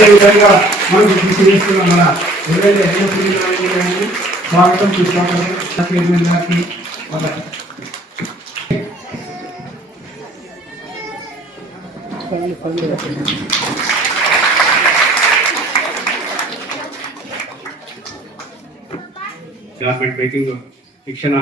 అదేవిధంగా మనం కృషి చేస్తున్న మన ఎవరైతే ఎన్ఎస్సీ స్వాగతం సుస్వాగతం. గారికి వాళ్ళ గవర్నమెంట్ మేకింగ్ శిక్షణ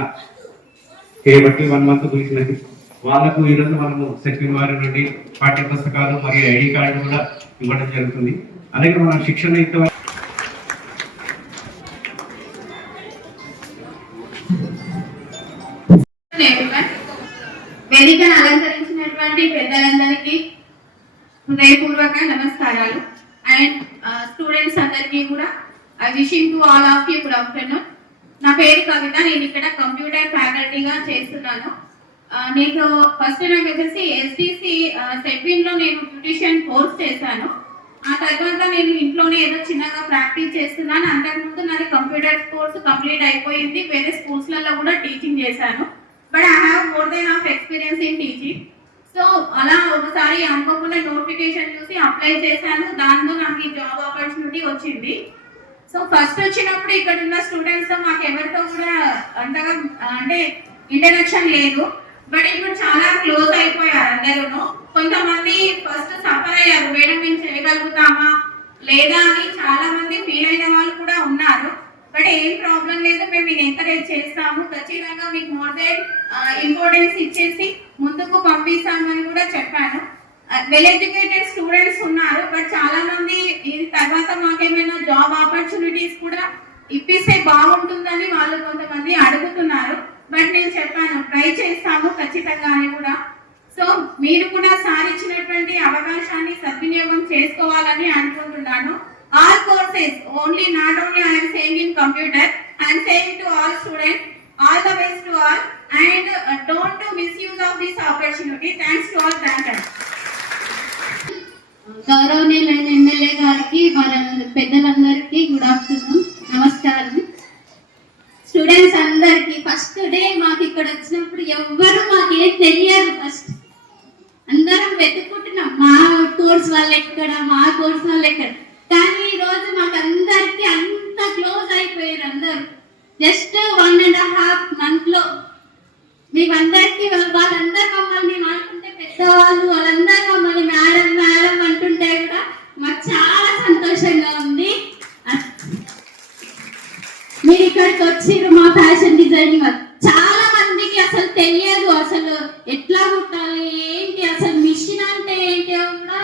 చేయబట్టి వన్ మంత్ గురించినది. వాళ్ళకు ఈరోజు మనము సెక్యూర్ వారి నుండి పాఠ్య పుస్తకాలు మరియు ఐడి కార్డు కూడా ఇవ్వడం జరుగుతుంది. అలాగే మన శిక్షణ వేదికను అలంకరించినటువంటి పెద్దలందరికీ హృదయపూర్వక నమస్కారాలు. అండ్ స్టూడెంట్స్ అందరికీ కూడా I wishing to all of you good afternoon. నా పేరు కవిత నేను ఇక్కడ కంప్యూటర్ ఫ్యాకల్టీగా చేస్తున్నాను. నేను ఫస్ట్ నాకు వచ్చేసి ఎస్డిసి సెట్విన్లో నేను బ్యూటిషియన్ కోర్స్ చేశాను. ఆ తర్వాత నేను ఇంట్లోనే ఏదో చిన్నగా ప్రాక్టీస్ చేస్తున్నాను అంతకుముందు నాది కంప్యూటర్ కోర్స్ కంప్లీట్ అయిపోయింది. వేరే స్కూల్స్లలో కూడా టీచింగ్ చేశాను. But I have more than of experience in teaching so అలా ఒకసారి అనుకోకుండా నోటిఫికేషన్ చూసి అప్లై చేశాను. దాంతో నాకు ఈ జాబ్ ఆపర్చునిటీ వచ్చింది. సో ఫస్ట్ వచ్చినప్పుడు ఇక్కడ ఉన్న స్టూడెంట్స్ మాకు ఎవరితో కూడా అంతగా అంటే ఇంటరాక్షన్ లేదు. బట్ ఇప్పుడు చాలా క్లోజ్ అయిపోయారు అందరూ కొంతమంది ఫస్ట్ సఫర్ అయ్యారు. మేడం మేము చేయగలుగుతామా? లేదా అని చాలా మంది ఫీల్ అయిన వాళ్ళు కూడా ఉన్నారు. బట్ ఏం ప్రాబ్లం లేదు. మేము మీరు ఎంకరేజ్ చేస్తాము. ఖచ్చితంగా మీకు మోర్ దెన్ ఇంపార్టెన్స్ ఇచ్చేసి ముందుకు పంపిస్తామని కూడా చెప్పాను. వెల్ ఎడ్యుకేటెడ్ స్టూడెంట్స్ ఉన్నారు. బట్ చాలా మంది ఇది తర్వాత మాకేమైనా జాబ్ ఆపర్చునిటీస్ కూడా ఇప్పిస్తే బాగుంటుందని వాళ్ళు కొంతమంది అడుగుతున్నారు. బట్ నేను చెప్పాను ట్రై చేస్తాము ఖచ్చితంగా అని కూడా. సో మీరు కూడా సాధించినటువంటి అవకాశాన్ని సద్వినియోగం చేసుకోవాలని అనుకుంటున్నాను. All courses only not only I'm saying in computer I'm saying to all students all the best to all and don't misuse of this opportunity thanks to all thank గౌరవనీయులైన ఎమ్మెల్యే గారికి వాళ్ళ పెద్దలందరికీ గుడ్ ఆఫ్టర్నూన్ నమస్కారం. Students అందరికీ first day మాకు ఇక్కడ వచ్చినప్పుడు ఎవ్వరు మాకు ఏం తెలియదు ఫస్ట్ అందరం వెతుక్కుంటున్నాం. మా కోర్స్ వాళ్ళు ఎక్కడ మా కోర్స్ వాళ్ళు ఎక్కడ. కానీ ఈ రోజు మాకు అందరికి అంత క్లోజ్ అయిపోయారు అందరూ. జస్ట్ వన్ అండ్ హాఫ్ మంత్లో మేమందరికి వాళ్ళందరూ మమ్మల్ని అనుకుంటే పెద్దవాళ్ళు వాళ్ళందరూ మమ్మల్ని మేడం మేడం అంటుంటే కూడా మాకు చాలా సంతోషంగా ఉంది. మీరు ఇక్కడికి వచ్చిర్రు మా ఫ్యాషన్ డిజైనింగ్ చాలా అసలు తెలియదు అసలు ఎట్లా కుట్టాలి ఏంటి అసలు మిషన్ అంటే ఏంటి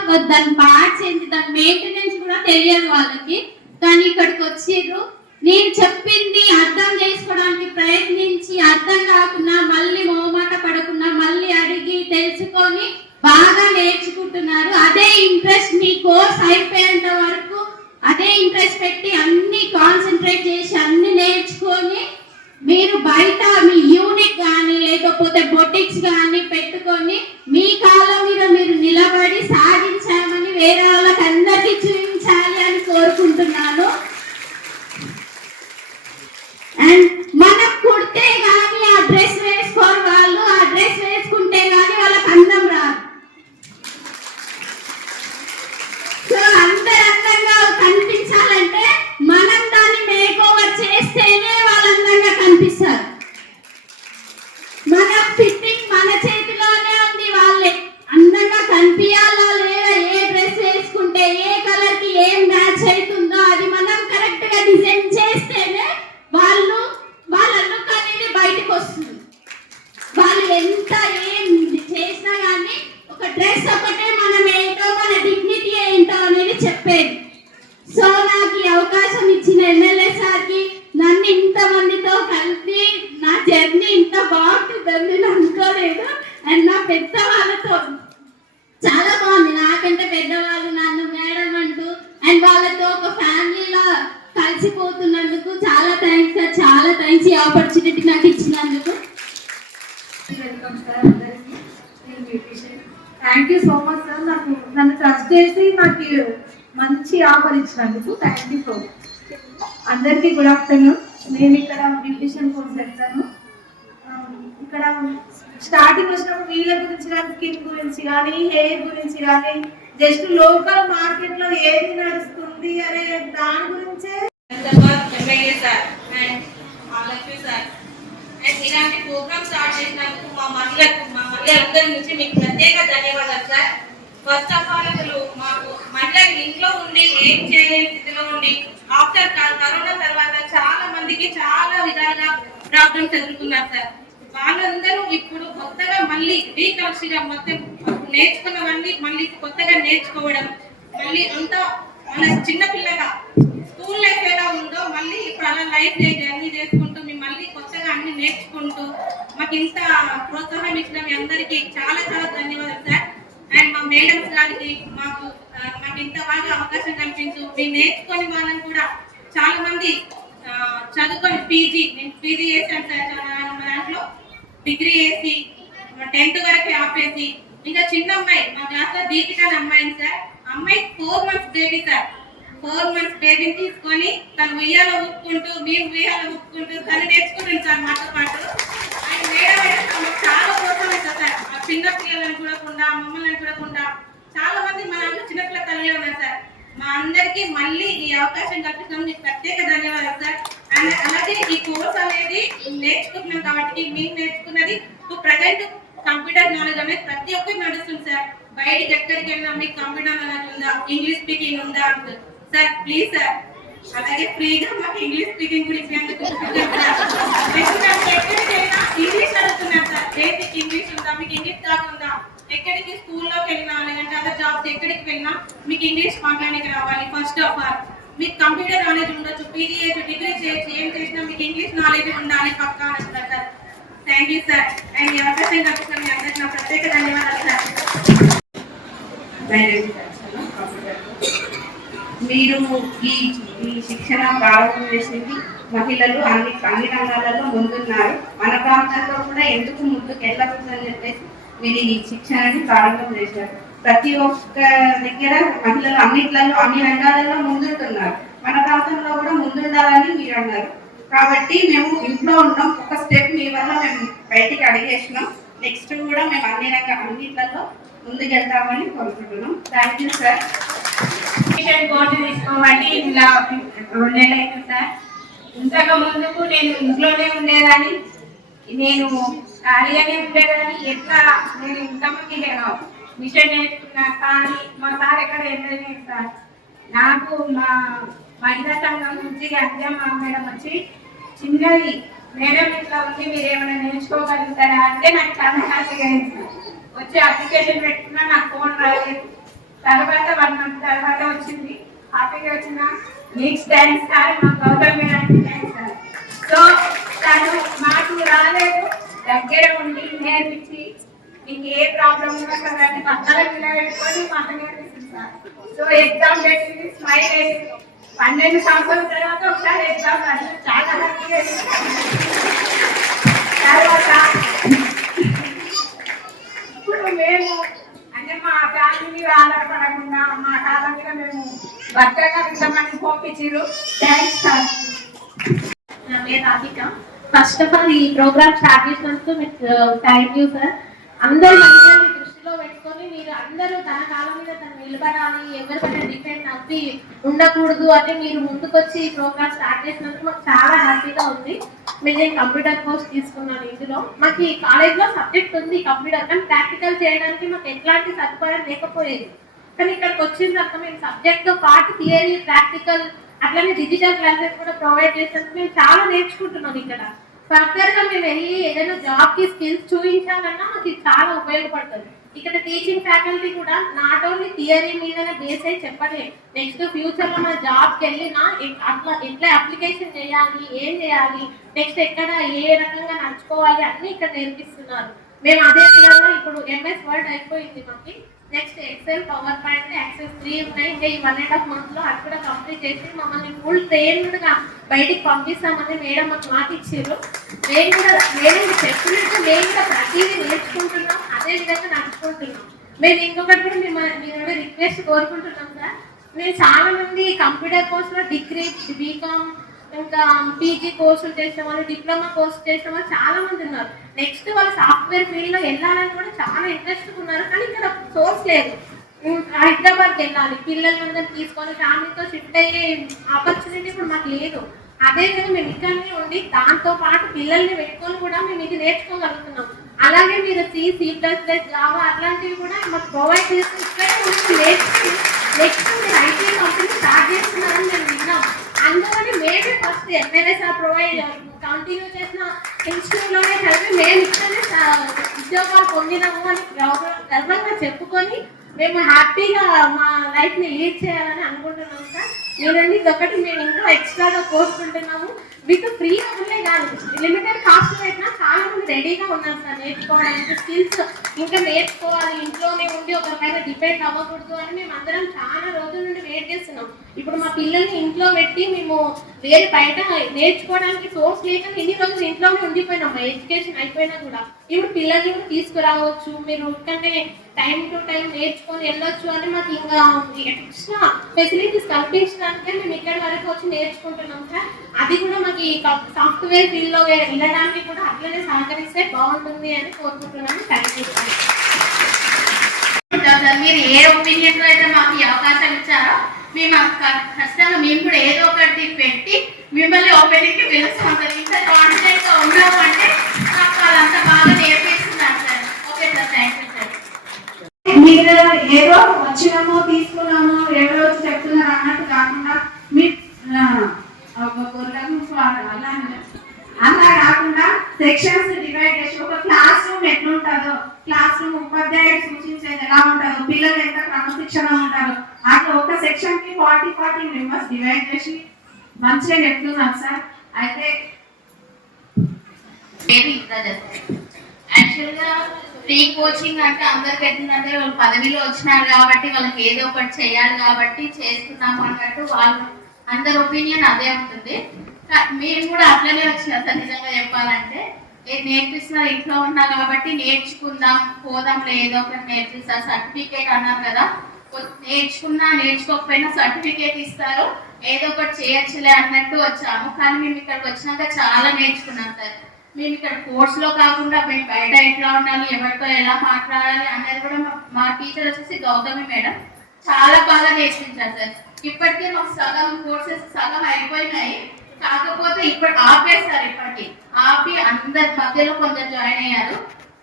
కూడా దాని పార్ట్స్ ఏంటి దాని మెయింటెనెన్స్ కూడా తెలియదు వాళ్ళకి. కానీ ఇక్కడికి వచ్చిర్రు. నేను చెప్పింది అర్థం చేసుకోవడానికి ప్రయత్నించి అర్థం కాకుండా మళ్ళీ మోమాట పడకుండా మళ్ళీ అడిగి తెలుసుకొని బాగా నేర్చుకుంటున్నారు. అదే ఇంట్రెస్ట్ మీ కోర్స్ అయిపోయి వరకు అదే ఇంట్రెస్ట్ పెట్టి అన్ని కాన్సన్ట్రేట్ చేసి అన్ని నేర్చుకొని మీరు బయట మీ యూనిట్ కానీ లేకపోతే బొటిక్స్ కానీ పెట్టుకొని మీ కాళ్ళ మీద మీరు నిలబడి సాధించామని వేరే వాళ్ళకి అందరికీ చూపించాలి అని కోరుకుంటున్నాను అండ్ మనం కుడితే కానీ ఆ డ్రెస్ వేసుకోరు వాళ్ళు ఆ డ్రెస్ వేసుకుంటే కానీ వాళ్ళకి అందం రాదు సో అందరు అందంగా కనిపించాలంటే మనం దాన్ని మేక్ ఓవర్ చేస్తేనే వాళ్ళు అందంగా కనిపిస్తారు మన ఫిట్టింగ్ మన చేతిలోనే ఉంది వాళ్ళే. అందంగా కనిపించాలా లేదా ఏ డ్రెస్ వేసుకుంటే ఏ కలర్కి ఏం మ్యాచ్ అవుతుందో అది మనం కరెక్ట్గా డిజైన్ చేస్తేనే వాళ్ళు వాళ్ళ లుక్ అనేది బయటకు వస్తుంది వాళ్ళు ఎంత ఏం చేసినా కానీ ఒక డ్రెస్ ఒకటే మనం ఏంటో మన డిగ్నిటీ ఏంటో అనేది చెప్పేది సో నాకు ఈ అవకాశం ఇచ్చిన ఎమ్మెల్యే సార్కి నన్ను ఇంత మందితో కలిపి నా జర్నీ ఇంత బాగుంటుందని నేను అనుకోలేదు అండ్ నా పెద్ద వాళ్ళతో చాలా బాగుంది నాకంటే పెద్దవాళ్ళు నన్ను మేడం అంటూ అండ్ వాళ్ళతో ఒక ఫ్యామిలీలా కలిసిపోతున్నందుకు చాలా థ్యాంక్స్ సార్ చాలా థ్యాంక్స్ ఈ ఆపర్చునిటీ నాకు ఇచ్చినందుకు. Welcome sir thank you so much sir నాకు నన్ను ట్రస్ట్ చేసి నాకు మంచి ఆఫర్ ఇచ్చినందుకు థ్యాంక్ యూ సో మచ్ అందరికీ గుడ్ ఆఫ్టర్నూన్ నేను ఇక్కడ బ్యూటిషియన్ కోర్స్ చెప్తాను. ఇక్కడ స్టార్టింగ్ వచ్చినప్పుడు వీళ్ళ గురించి కానీ స్కిన్ గురించి కానీ హెయిర్ గురించి కానీ జస్ట్ లోకల్ మార్కెట్లో ఏది నడుస్తుంది అనే దాని గురించే. సార్ సార్ ఇలాంటి ప్రోగ్రామ్ స్టార్ట్ చేసినందుకు మా మహిళలకు మా మహిళలందరి నుంచి మీకు ప్రత్యేక ధన్యవాదాలు సార్ ఫస్ట్ ఆఫ్ ఆల్ అసలు మాకు మహిళలు ఇంట్లో ఉండి ఏం చేయలేని స్థితిలో ఉండి ఆఫ్టర్ కరోనా తర్వాత చాలా మందికి చాలా విధాలుగా ప్రాబ్లమ్స్ ఎదుర్కొన్నారు సార్ వాళ్ళందరూ ఇప్పుడు కొత్తగా మళ్ళీ రీకన్స్ట్గా మొత్తం నేర్చుకున్నవన్నీ మళ్ళీ కొత్తగా నేర్చుకోవడం మళ్ళీ అంతా మన చిన్నపిల్లగా స్కూల్ లైఫ్ ఎలా ఉందో మళ్ళీ ఇప్పుడు అలా లైఫ్ జర్నీ చేసుకుంటూ మేము మళ్ళీ కొత్తగా అన్ని నేర్చుకుంటూ మాకు ఇంత ప్రోత్సాహం ఇచ్చిన మీ అందరికీ చాలా చాలా ధన్యవాదాలు సార్ అండ్ మా మేడమ్స్ గారికి మాకు మాకు ఇంత బాగా అవకాశం కల్పించు మేము నేర్చుకొని వాళ్ళని కూడా చాలా మంది ఆ, చదువుకొని పీజీ నేను పీజీ చేశాను సార్ చాలా మా దాంట్లో డిగ్రీ చేసి టెన్త్ వరకు ఆపేసి ఇంకా చిన్న అమ్మాయి మా క్లాస్లో దీపిక అనే అమ్మాయిని సార్ అమ్మాయి four months baby sir four months బేబీని తీసుకొని తను ఉయ్యాల ఊపుకుంటూ మేము ఉయ్యాల ఊపుకుంటూ తను నేర్చుకుంటుంది సార్ మాతో పాటు ఆయన మేడం అయితే తనకు చాలా ప్రోత్సహిస్తారు సార్ ఆ చిన్న పిల్లలను చూడకుండా మమ్మల్ని చూడకుండా చాలా మంది మన దాంట్లో చిన్నపిల్ల తల్లి ఉన్నారు సార్ మా అందరికీ మళ్ళీ ఈ అవకాశం కల్పించడం మీకు ప్రత్యేక ధన్యవాదాలు సార్ అండ్ అలాగే ఈ కోర్స్ అనేది నేర్చుకుంటున్నాం కాబట్టి మేము నేర్చుకున్నది ప్రజెంట్ కంప్యూటర్ నాలెడ్జ్ అనేది ప్రతి ఒక్కరికి నడుస్తుంది సార్ ఎక్కడికైనా ఎక్కడికి వెళ్ళినా మీకు కంప్యూటర్ నాలెడ్జ్ ఉందా? ఇంగ్లీష్ స్పీకింగ్ ఉందా సార్ ప్లీజ్ సార్ అలాగే ఫ్రీగా మాకు ఇంగ్లీష్ స్పీకింగ్ కూడా ఇచ్చినందుకు ఎక్కడికి వెళ్ళినా ఇంగ్లీష్ అడుగుతున్నారు సార్ మీకు ఇంగ్లీష్ ఉందా? మీకు ఇంగ్లీష్ కాకుండా ఎక్కడికి స్కూల్లోకి వెళ్ళినా లేదంటే అదర్ జాబ్స్ ఎక్కడికి వెళ్ళినా మీకు ఇంగ్లీష్ మాట్లాడడానికి రావాలి ఫస్ట్ ఆఫ్ ఆల్ మీకు కంప్యూటర్ నాలెడ్జ్ ఉండొచ్చు పీజీ చేయొచ్చు డిగ్రీ చేయొచ్చు. ఏం చేసినా మీకు ఇంగ్లీష్ నాలెడ్జ్ ఉండాలి పక్కా అంటున్నారు sir thank you sir and ఈ అవకాశం కల్పించిన అందరికీ నా ప్రత్యేక ధన్యవాదాలు సార్ మీరు ఈ ఈ శిక్షణ ప్రారంభం చేసింది మహిళలు అన్ని అన్ని రంగాలలో ముందున్నారు. మన ప్రాంతంలో కూడా ఎందుకు ముందుకు వెళ్ళకూడదని చెప్పేసి మీరు ఈ శిక్షణని ప్రారంభం చేశారు. ప్రతి ఒక్క దగ్గర మహిళలు అన్నిట్లలో అన్ని రంగాలలో ముందుంటున్నారు. మన ప్రాంతంలో కూడా ముందుండాలని మీరు అన్నారు. కాబట్టి మేము ఇంట్లో ఉన్నాం. ఒక స్టెప్ మీ వల్ల మేము బయటికి అడిగేసినాం. నెక్స్ట్ కూడా మేము అన్ని రంగ అన్నిట్లలో ముందుకెళ్తామని కోరుకుంటున్నాం. Thank you sir admission course తీసుకోవాలి ఇలా ఉండేలేదు సార్ ఇంతకు ముందుకు నేను ఇంట్లోనే ఉండేదాన్ని. నేను ఖాళీగానే ఉండేదాన్ని. ఎట్లా? నేను ఇంతమంది మిషన్ నేర్చుకున్నా కానీ మా సార్ ఎక్కడ వెళ్ళలేదు సార్ నాకు మా మహిళా సంఘం నుంచి అధ్యమ్మ మేడం వచ్చి చిన్నది మేడం ఇట్లా ఉంది మీరు ఏమైనా నేర్చుకోగలుగుతారా? అంటే నాకు చాలా హ్యాపీగా అయింది సార్. వచ్చి అప్లికేషన్ పెట్టుకున్నా నాకు ఫోన్ రాలేదు. తర్వాత వన్ మంత్ తర్వాత వచ్చింది. హ్యాపీగా వచ్చిన. నెక్స్ట్ థ్యాంక్స్ సార్ మా గౌతమ్ గారికి థ్యాంక్స్ సార్ సో తను మాకు రాలేదు. దగ్గర ఉండి నేర్పించి మీకు ఏ ప్రాబ్లం ఉన్నా సరే పక్కన నిలబెట్టుకొని మాట నేర్పిస్తుంది సార్ సో ఎగ్జామ్ పెట్టింది స్మైల్ వేసింది పన్నెండు సంవత్సరాల తర్వాత ఒకసారి ఎగ్జామ్ రాసింది చాలా హ్యాపీగా తర్వాత ఇప్పుడు మేము అంటే మా ఫ్యామిలీ ఆధారపడకుండా మా కాలం మీద మేము భర్తగా ఇంతమంది పంపించారు థ్యాంక్స్ సార్ నా పేరు రాధిక. ఫస్ట్ ఆఫ్ ఆల్ ఈ ప్రోగ్రామ్ స్టార్ట్ చేసినందుకు మీకు థ్యాంక్ యూ సార్ అందరూ మహిళల్ని దృష్టిలో పెట్టుకొని మీరు అందరూ తన కాలం మీద తను నిలబడాలి ఎవరికైనా డిపెండ్ అవ్వి ఉండకూడదు అని మీరు ముందుకొచ్చి ఈ ప్రోగ్రామ్ స్టార్ట్ చేసినందుకు మాకు చాలా హ్యాపీగా ఉంది. మీరు నేను కంప్యూటర్ కోర్స్ తీసుకున్నాను ఇందులో. మాకు ఈ కాలేజ్లో సబ్జెక్ట్ ఉంది కంప్యూటర్ కానీ ప్రాక్టికల్ చేయడానికి మాకు ఎట్లాంటి సదుపాయం లేకపోయేది. కానీ ఇక్కడికి వచ్చిన తర్వాత మేము సబ్జెక్ట్తో పాటు థియరీ ప్రాక్టికల్ అట్లనే డిజిటల్ క్లాసెస్ కూడా ప్రొవైడ్ చేసినందుకు మేము చాలా నేర్చుకుంటున్నాం ఇక్కడ. ఫర్దర్గా మేము వెళ్ళి ఏదైనా జాబ్కి స్కిల్స్ చూపించాలన్నా మాకు ఇది చాలా ఉపయోగపడుతుంది. ఇక్కడ టీచింగ్ ఫ్యాకల్టీ కూడా నాట్ ఓన్లీ థియరీ మీదనే బేస్ అయి చెప్పలేదు నెక్స్ట్ ఫ్యూచర్లో మన జాబ్కి వెళ్ళినా అట్లా ఎట్లా అప్లికేషన్ చేయాలి ఏం చేయాలి నెక్స్ట్ ఎక్కడ ఏ రకంగా నడుచుకోవాలి అన్ని ఇక్కడ నేర్పిస్తున్నారు. మేము అదే విధంగా ఇప్పుడు ఎంఎస్ వర్డ్ అయిపోయింది మాకు. Next Excel PowerPoint Access three ఉన్నాయి. ఇంకా ఈ వన్ అండ్ హాఫ్ మంత్లో అది కూడా కంప్లీట్ చేసి మమ్మల్ని ఫుల్ ట్రైన్డ్గా బయటికి పంపిస్తామని మేడం మాకు మాట ఇచ్చారు. మేము కూడా మేడం చెప్పినట్టు మేము కూడా ప్రతిదీ నేర్చుకుంటున్నాం. అదే విధంగా నడుచుకుంటున్నాం. మేము ఇంకొకటి కూడా మేము మేము రిక్వెస్ట్ కోరుకుంటున్నాం సార్. మేము చాలా మంది కంప్యూటర్ కోర్సులో డిగ్రీ బీకామ్ ఇంకా పీజీ కోర్సులు చేసిన వాళ్ళు డిప్లొమా కోర్సు చేసిన వాళ్ళు చాలా మంది ఉన్నారు. నెక్స్ట్ వాళ్ళు సాఫ్ట్వేర్ ఫీల్డ్లో వెళ్ళాలని కూడా చాలా ఇంట్రెస్ట్ ఉన్నారు. కానీ ఇక్కడ సోర్స్ లేదు. హైదరాబాద్కి వెళ్ళాలి. పిల్లలందరూ తీసుకొని ఫ్యామిలీతో షిఫ్ట్ అయ్యే ఆపర్చునిటీ ఇప్పుడు మాకు లేదు. అదే విధంగా మేము ఇక్కడనే ఉండి దాంతో పాటు పిల్లల్ని పెట్టుకొని కూడా మేము ఇది నేర్చుకోగలుగుతున్నాం. అలాగే మీరు C C plus plus Java అట్లాంటివి కూడా మాకు ప్రొవైడ్ చేసి ఇక్కడే నేర్చుకుని నెక్స్ట్ మీరు ఐటీ కంపెనీ స్టార్ట్ చేస్తున్నారని మేము విన్నాం. అందుకని మేమే ఫస్ట్ ఎంఎల్ఎస్ఆర్ ప్రొవైడ్ కంటిన్యూ చేసిన ఇన్స్టిట్యూట్లోనే చదివి మేము ఇక్కడనే ఉద్యోగాలు పొందినాము అని గర్వంగా చెప్పుకొని మేము హ్యాపీగా మా లైఫ్ని లీడ్ చేయాలని అనుకుంటున్నాం సార్. నేనండి ఒకటి మేము ఇంకా ఎక్స్ట్రాగా కోరుకుంటున్నాము. మీకు ఫ్రీ అవ్వలే కాదు లిమిటెడ్ కాస్ట్ పెట్టినా చాలా మంది రెడీగా ఉన్నారు సార్ నేర్చుకోవడానికి. స్కిల్స్ ఇంకా నేర్చుకోవాలి ఇంట్లోనే ఉండి ఒకరి పైన డిపెండ్ అవ్వకూడదు అని మేము అందరం చాలా రోజుల నుండి వెయిట్ చేస్తున్నాం. ఇప్పుడు మా పిల్లల్ని ఇంట్లో పెట్టి మేము వేరే బయట నేర్చుకోవడానికి సోర్స్ లేక ఎన్ని రోజులు ఇంట్లోనే ఉండిపోయినాం. మా ఎడ్యుకేషన్ అయిపోయినా కూడా. ఇప్పుడు పిల్లల్ని కూడా తీసుకురావచ్చు. మీరు ఇక్కడనే టైం టు టైం నేర్చుకొని వెళ్ళొచ్చు అని మాకు ఇంకా ఎక్స్ట్రా ఫెసిలిటీస్ కల్పించడానికే మేము ఇక్కడ వరకు వచ్చి నేర్చుకుంటున్నాం సార్. అది కూడా మాకు ఈ సాఫ్ట్వేర్ ఫీల్డ్లో వెళ్ళడానికి కూడా అట్లనే సహకరిస్తే బాగుంటుంది అని కోరుకుంటున్నాను థ్యాంక్ యూ సార్ మీరు ఏ ఒపీనియన్లో అయితే మాకు ఈ అవకాశం ఇచ్చారో మేము ఖచ్చితంగా మేము కూడా ఏదో ఒకటి పెట్టి మిమ్మల్ని ఓపెనింగ్కి పిలుస్తాం సార్. ఇంత కాన్ఫిడెంట్గా ఉన్నాము అంటే మాకు వాళ్ళంతా బాగా నేర్పిస్తున్నారు sir. Okay sir thank you మీరు ఏదో వచ్చినామో తీసుకున్నామో ఎవరో చెప్తున్నారు అన్నట్టు కాకుండా మీ అలా కాకుండా సెక్షన్స్ డివైడ్ చేసి ఒక క్లాస్ రూమ్ ఎట్లుంటుందో క్లాస్ రూమ్ ఉపాధ్యాయుడు సూచించేది ఎలా ఉంటుందో పిల్లలు ఎంత క్రమశిక్షణ ఉంటారో అట్లా ఒక సెక్షన్కి ఫార్టీ ఫార్టీ మెంబర్స్ డివైడ్ చేసి మంచిగా చెప్తున్నాం సార్. అయితే యాక్చువల్గా ఫ్రీ కోచింగ్ అంటే అందరికి పెట్టిందంటే వాళ్ళు పదవిలో వచ్చినారు కాబట్టి వాళ్ళకి ఏదో ఒకటి చేయాలి కాబట్టి చేస్తున్నాము అన్నట్టు వాళ్ళు అందరి ఒపీనియన్ అదే ఉంటుంది. మీరు మేము కూడా అట్లనే వచ్చిన సార్ నిజంగా చెప్పాలంటే. ఏ నేర్పిస్తున్నారు ఇంట్లో ఉన్నా కాబట్టి నేర్చుకుందాం పోదాం ఏదో ఒకటి నేర్పిస్తారు సర్టిఫికేట్ అన్నారు కదా. నేర్చుకున్నా నేర్చుకోకపోయినా సర్టిఫికేట్ ఇస్తారు. ఏదో ఒకటి చేయొచ్చులే అన్నట్టు వచ్చాము. కానీ మేము ఇక్కడికి వచ్చినాక చాలా నేర్చుకున్నాం సార్. మేము ఇక్కడ కోర్స్లో కాకుండా మేము బయట ఎట్లా ఉండాలి ఎవరితో ఎలా మాట్లాడాలి అనేది కూడా మా- టీచర్ వచ్చేసి గౌతమి మేడం చాలా బాగా నేర్పించారు సార్. ఇప్పటికే మాకు సగం కోర్సెస్ సగం అయిపోయినాయి. కాకపోతే ఇప్పుడు ఆపేస్తారు ఇప్పటికి. ఆపి అందరి మధ్యలో కొందరు జాయిన్ అయ్యారు.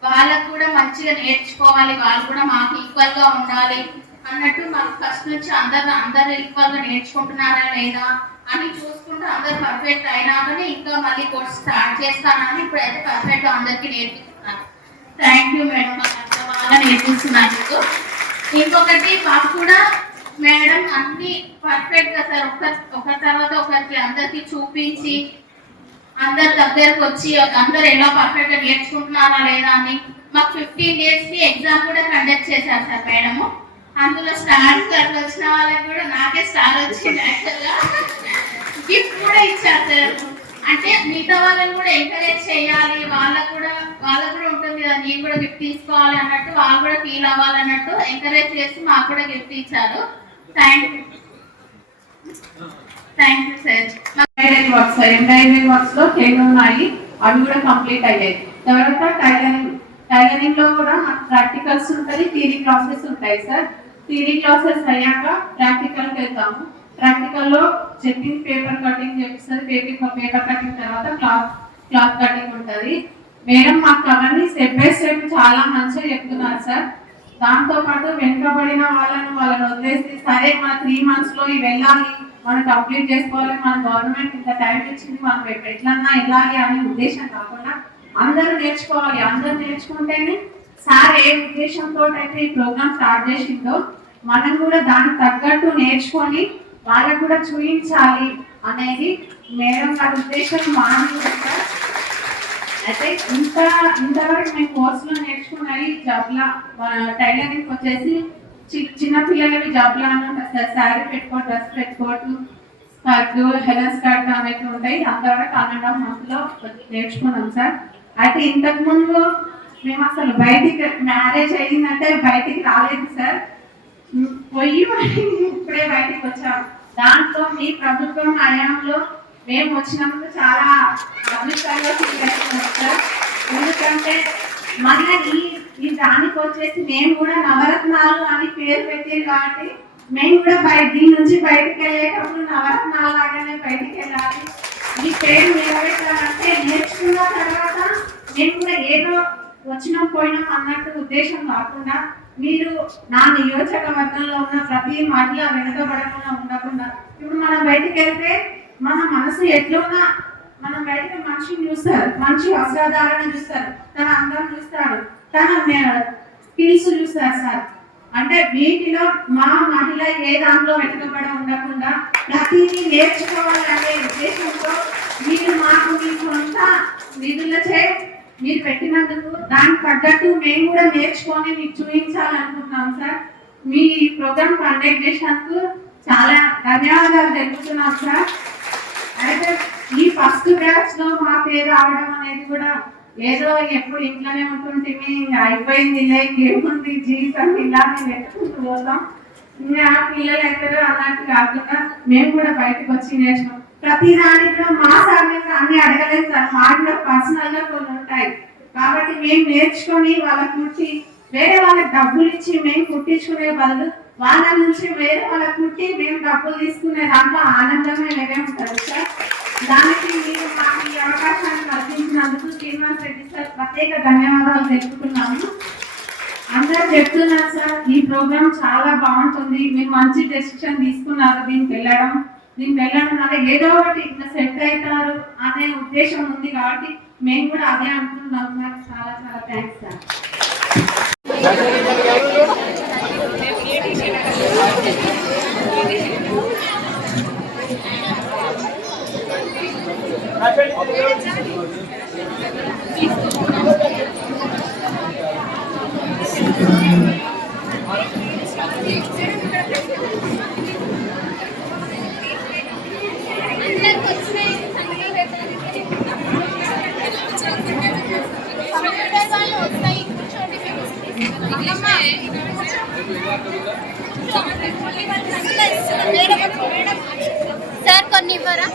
వాళ్ళకు కూడా మంచిగా నేర్చుకోవాలి వాళ్ళు కూడా మాకు ఈక్వల్గా ఉండాలి అన్నట్టు మాకు ఫస్ట్ నుంచి అందరు అందరు ఈక్వల్గా నేర్చుకుంటున్నారా లేదా అని చూసుకుంటూ అందరు పర్ఫెక్ట్ అయినాకనే ఇంకా మళ్ళీ కోర్స్ స్టార్ట్ చేస్తానని ఇప్పుడైతే పర్ఫెక్ట్ అందరికి నేర్పిస్తున్నాను. థ్యాంక్ యూ మేడం బాగా నేర్పిస్తున్నాను మీకు. ఇంకొకటి మాకు కూడా మేడం అన్ని పర్ఫెక్ట్గా సార్. ఒక ఒక తర్వాత ఒకరికి అందరికి చూపించి అందరి దగ్గరకు వచ్చి అందరు ఎలా పర్ఫెక్ట్గా నేర్చుకుంటున్నారా లేదా అని మాకు ఫిఫ్టీన్ డేస్కి ఎగ్జామ్ కూడా కండక్ట్ చేశారు సార్ మేడము అందులో స్టార్ అట్లా వచ్చిన వాళ్ళకి కూడా నాకే స్టార్ వచ్చింది యాక్చువల్గా గిఫ్ట్ కూడా ఇచ్చారు సార్. అంటే మిగతా వాళ్ళని కూడా ఎంకరేజ్ చేయాలి. వాళ్ళకు కూడా వాళ్ళకు కూడా ఉంటుంది కదా నేను కూడా గిఫ్ట్ తీసుకోవాలి అన్నట్టు వాళ్ళు కూడా ఫీల్ అవ్వాలన్నట్టు ఎంకరేజ్ చేసి మాకు కూడా గిఫ్ట్ ఇచ్చారు. Thank you thank you sir embroidery works embroidery వర్క్స్లో ten ఉన్నాయి. అవి కూడా కంప్లీట్ అయ్యాయి. తర్వాత టైలరింగ్ టైలరింగ్లో కూడా ప్రాక్టికల్స్ ఉంటుంది థియరీ క్లాసెస్ ఉంటాయి సార్ థియరీ క్లాసెస్ అయ్యాక ప్రాక్టికల్కి వెళ్తాము. ప్రాక్టికల్లో పేపర్ కటింగ్ చేపిస్తుంది పేపర్ పేపర్ కటింగ్ తర్వాత క్లాత్ క్లాత్ కటింగ్ ఉంటుంది. మేడం మాకు అవన్నీ స్టెప్ బై స్టెప్ చాలా మంచిగా చెప్తున్నారు సార్ దాంతో పాటు వెనుకబడిన వాళ్ళను వాళ్ళని వదిలేసి సరే మన త్రీ మంత్స్లో ఇవి వెళ్ళాలి మనం కంప్లీట్ చేసుకోవాలి మన గవర్నమెంట్ ఇంత టైం ఇచ్చింది మనం ఎట్లన్నా వెళ్ళాలి అనే ఉద్దేశం కాకుండా అందరూ నేర్చుకోవాలి. అందరూ నేర్చుకుంటేనే సార్ ఏ ఉద్దేశంతో అయితే ఈ ప్రోగ్రామ్ స్టార్ట్ చేసిందో మనం కూడా దానికి తగ్గట్టు నేర్చుకొని వాళ్ళకు కూడా చూపించాలి అనేది మేడం గారి ఉద్దేశం మాది సార్. అయితే ఇంత ఇంతవరకు మేము కోర్సులో నేర్చుకున్నవి జబ్లా టైలరింగ్ వచ్చేసి చి- చిన్న పిల్లలవి జబ్లా శారీ పెట్టుకో డ్రెస్ పెట్టుకోవడం స్కర్ట్ హెలర్ స్కర్ట్ అనేవి ఉంటాయి అంతవరకు వన్ అండ్ హాఫ్ నేర్చుకున్నాం సార్ అయితే ఇంతకు ముందు మేము అసలు బయటికి మ్యారేజ్ అయిందంటే బయటికి రాలేదు సార్. పోయి ఇప్పుడే బయటికి వచ్చాము దాంట్లో మీ ప్రభుత్వం హయాంలో మేము వచ్చినందుకు చాలా అదృష్టంగా ఫీల్ సార్. ఎందుకంటే మన ఈ ఈ దానికి వచ్చేసి మేము కూడా నవరత్నాలు అని పేరు పెట్టారు కాబట్టి మేము కూడా బయట దీని నుంచి బయటకు వెళ్ళేటప్పుడు నవరత్నాలు లాగానే బయటికి వెళ్ళాలి. ఈ పేరు నిలబెట్టాలంటే నేర్చుకున్న తర్వాత మేము కూడా ఏదో వచ్చినాం పోయినాం అన్నట్టు ఉద్దేశం కాకుండా మీరు నా నియోజకవర్గంలో ఉన్న ప్రతి మహిళ వెనుకబడకుండా ఉండకుండా ఇప్పుడు మనం బయటికి వెళ్తే మన మనసు ఎట్లున్నా మనం బయటకు మనిషిని చూస్తారు మంచి వస్త్రధారణ చూస్తారు తన అందం చూస్తారు తన స్కిల్స్ చూస్తారు సార్. అంటే వీటిలో మా మహిళ ఏ దాంట్లో వెతుకబడ ఉండకుండా ప్రతిదీ నేర్చుకోవాలనే ఉద్దేశంతో మీరు మాకు మీ సొంత నిధులచే మీరు పెట్టినందుకు దానికి తగ్గట్టు మేము కూడా నేర్చుకొని మీకు చూపించాలనుకుంటున్నాం సార్. మీ ప్రోగ్రామ్ కండక్ట్ చేసినందుకు చాలా ధన్యవాదాలు తెలుపుతున్నాం సార్. అయితే ఈ ఫస్ట్ బ్యాచ్లో మా పేరు రావడం అనేది కూడా ఏదో ఎప్పుడు ఇంట్లోనే ఉంటుంటే ఇంకా అయిపోయింది ఇలా ఇంకేముంది? జీవితం ఇలా వెతుకుంటూ పోతాం. ఇంకా పిల్లలు ఎక్కడో అన్నట్టు కాకుండా మేము కూడా బయటకు వచ్చి నేర్చుకున్నాం ప్రతి దానికి కూడా మా సార్ అన్ని అడగలేదు సార్. మా ఇంట్లో పర్సనల్గా కొన్ని ఉంటాయి. కాబట్టి మేము నేర్చుకొని వాళ్ళకి కుట్టి వేరే వాళ్ళకి డబ్బులు ఇచ్చి మేము కుట్టించుకునే బదులు వాళ్ళ నుంచి వేరే వాళ్ళకి కుట్టి మేము డబ్బులు తీసుకునే దాంట్లో ఆనందమే వేరే ఉంటుంది సార్. దానికి మీరు మాకు ఈ అవకాశాన్ని కల్పించినందుకు శ్రీనివాస్ రెడ్డి సార్ ప్రత్యేక ధన్యవాదాలు తెలుపుతున్నాము. అందరూ చెప్తున్నారు సార్ ఈ ప్రోగ్రామ్ చాలా బాగుంటుంది. మీరు మంచి డెసిషన్ తీసుకున్నారు దీనికి వెళ్ళడం. నేను వెళ్ళడం వల్ల ఏదో ఒకటి ఇట్లా సెట్ అవుతారు అనే ఉద్దేశం ఉంది కాబట్టి మేము కూడా అదే అనుకుంటున్నాం సార్. చాలా చాలా థ్యాంక్స్ సార్. సార్ కొన్ని ఇవ్వరా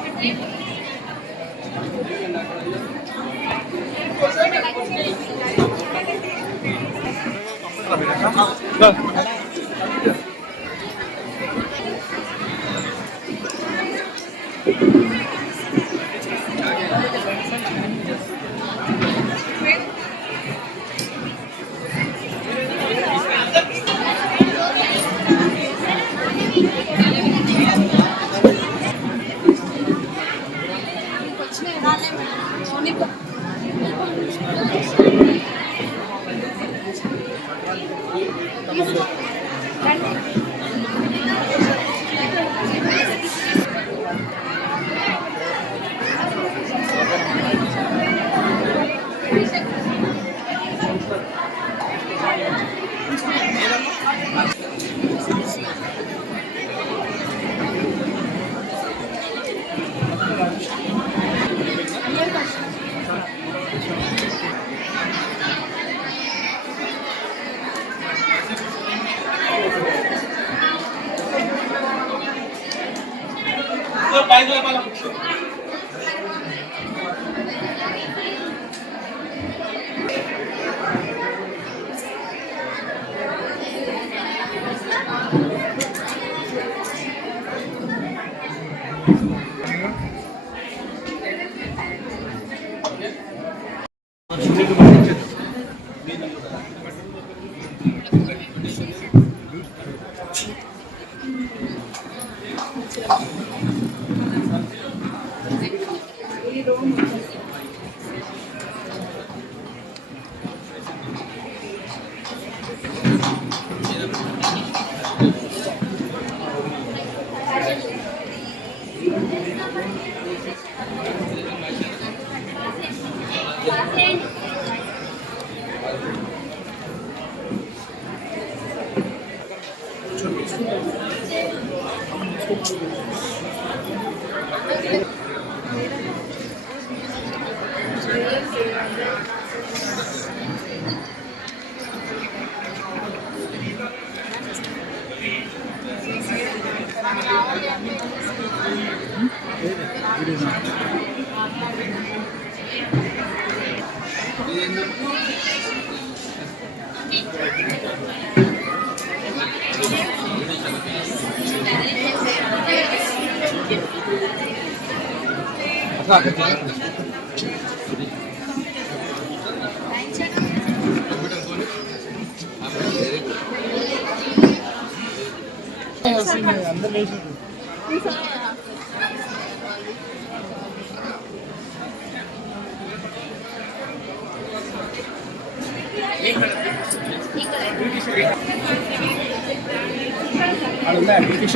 ఆ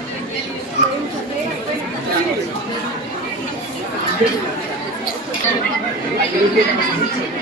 Thank you.